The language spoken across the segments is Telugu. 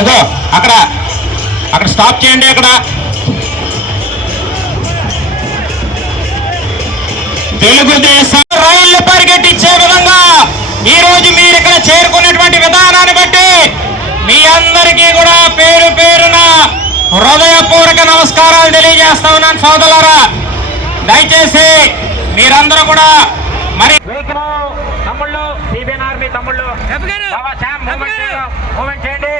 అదో అక్కడ అక్కడ స్టాప్ చేయండి. అక్కడ తెలుగుదేశం రైళ్లు పరిగెట్టించే విధంగా ఈ రోజు మీరు ఇక్కడ చేరుకున్నటువంటి విధానాన్ని బట్టి మీ అందరికీ కూడా పేరు పేరున హృదయపూర్వక నమస్కారాలు తెలియజేస్తా ఉన్నాను సోదరులారా. దయచేసి మీరందరూ కూడా మరి తమ్ముళ్ళు సిబిఎన్ ఆర్మీ తమ్ముళ్ళు మూమెంట్ చేయండి.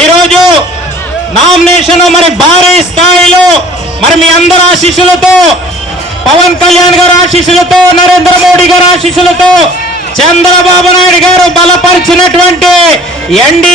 ఈరోజు నామినేషన్ మరి భారీ స్థాయిలో మరి మీ అందరి ఆశీస్సులతో, పవన్ కళ్యాణ్ గారి ఆశీస్సులతో, నరేంద్ర మోడీ గారి ఆశీస్సులతో, చంద్రబాబు నాయుడు గారు బలపరిచినటువంటి ఎన్డీ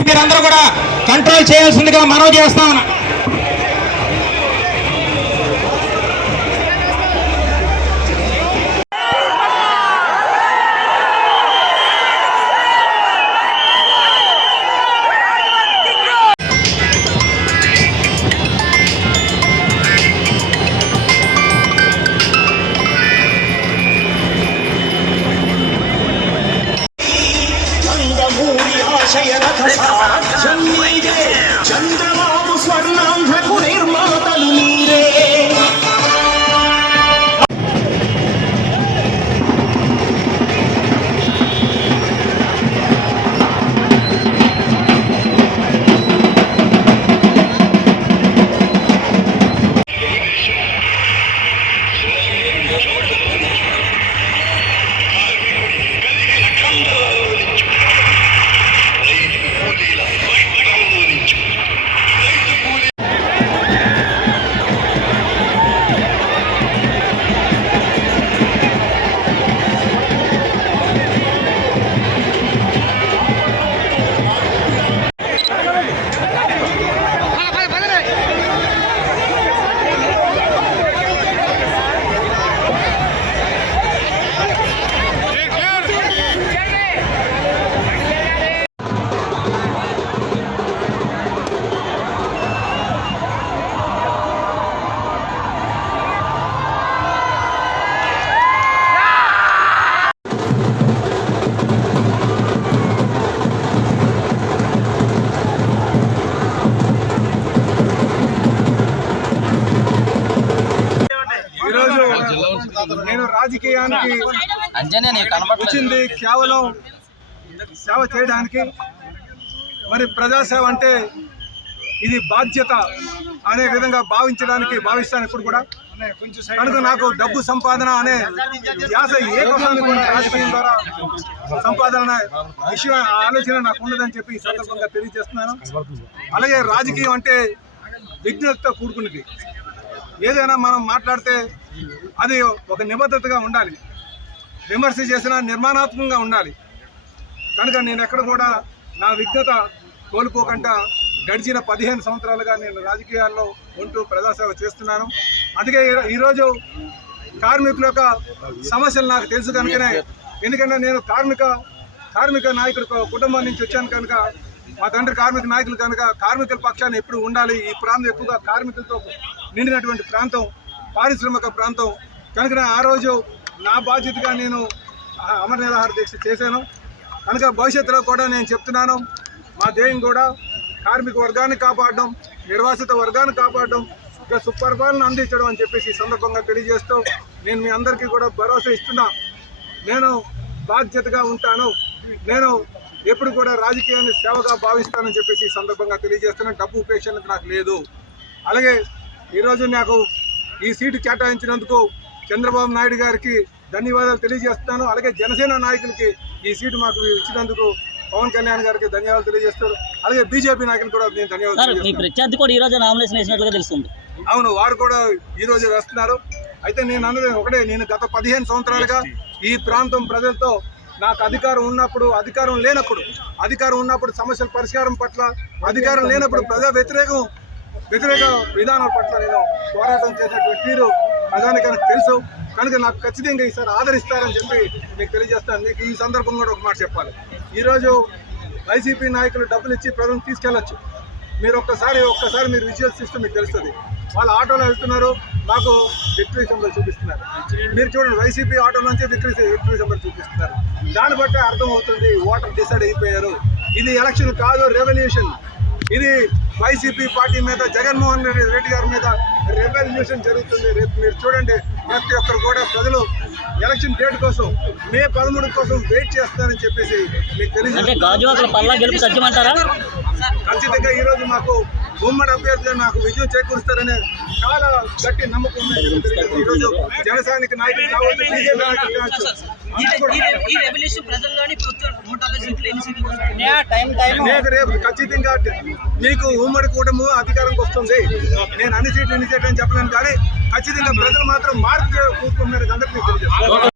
మీరందరూ కూడా కంట్రోల్ చేయాల్సిందిగా మనవి చేస్తా ఉన్నా. చంద్రబాబు స్వర్ణ రాజకీయానికి వచ్చింది కేవలం సేవ చేయడానికి. మరి ప్రజాసేవ అంటే ఇది బాధ్యత అనే విధంగా భావిస్తాను ఇప్పుడు కూడా. కనుక నాకు డబ్బు సంపాదన అనే ధ్యాస ఏ కోసాన్ని కూడా రాజకీయం ద్వారా సంపాదన అనే విషయం ఆలోచన నాకు ఉండదని చెప్పి ఈ సందర్భంగా తెలియజేస్తున్నాను. అలాగే రాజకీయం అంటే విజ్ఞతతో కూడుకున్నది. ఏదైనా మనం మాట్లాడితే అది ఒక నిబద్ధతగా ఉండాలి, విమర్శ చేసినా నిర్మాణాత్మకంగా ఉండాలి. కనుక నేను ఎక్కడ కూడా నా విజ్ఞత కోల్పోకుండా గడిచిన 15 సంవత్సరాలుగా నేను రాజకీయాల్లో ఉంటూ ప్రజాసేవ చేస్తున్నాను. అందుకే ఈరోజు కార్మికుల యొక్క సమస్యలు నాకు తెలుసు కనుకనే, ఎందుకంటే నేను కార్మిక నాయకుడు కుటుంబం నుంచి వచ్చాను కనుక, మా తండ్రి కార్మిక నాయకులు కనుక కార్మికుల పక్షాన్ని ఎప్పుడు ఉండాలి. ఈ ప్రాంతం ఎక్కువగా కార్మికులతో నిండినటువంటి ప్రాంతం, పారిశ్రామిక ప్రాంతం కనుక ఆ రోజు నా బాధ్యతగా నేను అమర నిరాహార దీక్ష చేశాను. కనుక భవిష్యత్తులో కూడా నేను చెప్తున్నాను, మా ధ్యేయం కూడా కార్మిక వర్గాన్ని కాపాడడం, నిర్వాసిత వర్గాన్ని కాపాడడం, ఇంకా సుపరిపాలన అందించడం అని చెప్పేసి ఈ సందర్భంగా తెలియజేస్తూ నేను మీ అందరికీ కూడా భరోసా ఇస్తున్నా. నేను బాధ్యతగా ఉంటాను, నేను ఎప్పుడు కూడా రాజకీయాన్ని సేవగా భావిస్తానని చెప్పేసి ఈ సందర్భంగా తెలియజేస్తున్నాను. డబ్బు ఉపేక్ష నాకు లేదు. అలాగే ఈరోజు నాకు ఈ సీటు కేటాయించినందుకు చంద్రబాబు నాయుడు గారికి ధన్యవాదాలు తెలియజేస్తున్నాను. అలాగే జనసేన నాయకులకి ఈ సీటు మాకు ఇచ్చినందుకు పవన్ కళ్యాణ్ గారికి ధన్యవాదాలు తెలియజేస్తారు. అలాగే బీజేపీ నాయకులు కూడా నేను ధన్యవాదాలు. ప్రత్యర్థి కూడా ఈ రోజు నామినేషన్ వేసినట్లుగా తెలుస్తుంది. అవును, వారు కూడా ఈ రోజు వేస్తున్నారు. అయితే నేను అన్నది ఒకటే, నేను గత 15 సంవత్సరాలుగా ఈ ప్రాంతం ప్రజలతో నాకు అధికారం ఉన్నప్పుడు, అధికారం లేనప్పుడు, అధికారం ఉన్నప్పుడు సమస్యల పరిష్కారం పట్ల, అధికారం లేనప్పుడు ప్రజా వ్యతిరేక విధానాల పట్ల నేను పోరాటం చేసేటువంటి తీరు ప్రజానికానికి తెలుసు. కనుక నాకు ఖచ్చితంగా ఈసారి ఆదరిస్తారని చెప్పి మీకు తెలియజేస్తాను. మీకు ఈ సందర్భంగా కూడా ఒక మాట చెప్పాలి. ఈరోజు వైసీపీ నాయకులు డబ్బులు ఇచ్చి ప్రజలను తీసుకెళ్లొచ్చు. మీరు ఒక్కసారి మీరు విజువల్స్ ఇస్తే మీకు తెలుస్తుంది. వాళ్ళు ఆటోలో వెళ్తున్నారు, మాకు విక్టరీ సింబల్ చూపిస్తున్నారు. మీరు చూడండి, వైసీపీ ఆటో నుంచి విక్టరీ సింబల్ చూపిస్తున్నారు. దాన్ని బట్టి అర్థమవుతుంది ఓటర్ డిసైడ్ అయిపోయారు. ఇది ఎలక్షన్ కాదు, రెవల్యూషన్. ఇది వైసీపీ పార్టీ మీద, జగన్మోహన్ రెడ్డి గారి మీద రెవల్యూషన్ జరుగుతుంది. రేపు మీరు చూడండి, ప్రతి ఒక్కరు కూడా ప్రజలు ఎలక్షన్ డేట్ కోసం మే 13 కోసం వెయిట్ చేస్తారని చెప్పేసి మీకు తెలియజేస్తారు. ఖచ్చితంగా ఈరోజు మాకు ఉమ్మడి అభ్యర్థిగా నాకు విజయం చేకూరుస్తారనే చాలా గట్టి నమ్మకం ఉంది. ఈరోజు జనసేన నాయకులు కావచ్చు, బీజేపీ నాయకులు కావచ్చు, రేపు ఖచ్చితంగా మీకు ఉమ్మడి కూటమి అధికారంకి వస్తుంది. నేను అన్ని సీట్లు అని చెప్పలేను, కానీ ఖచ్చితంగా ప్రజలు మాత్రం మార్పు కూర్చున్నారు అందరికీ తెలియజేస్తారు.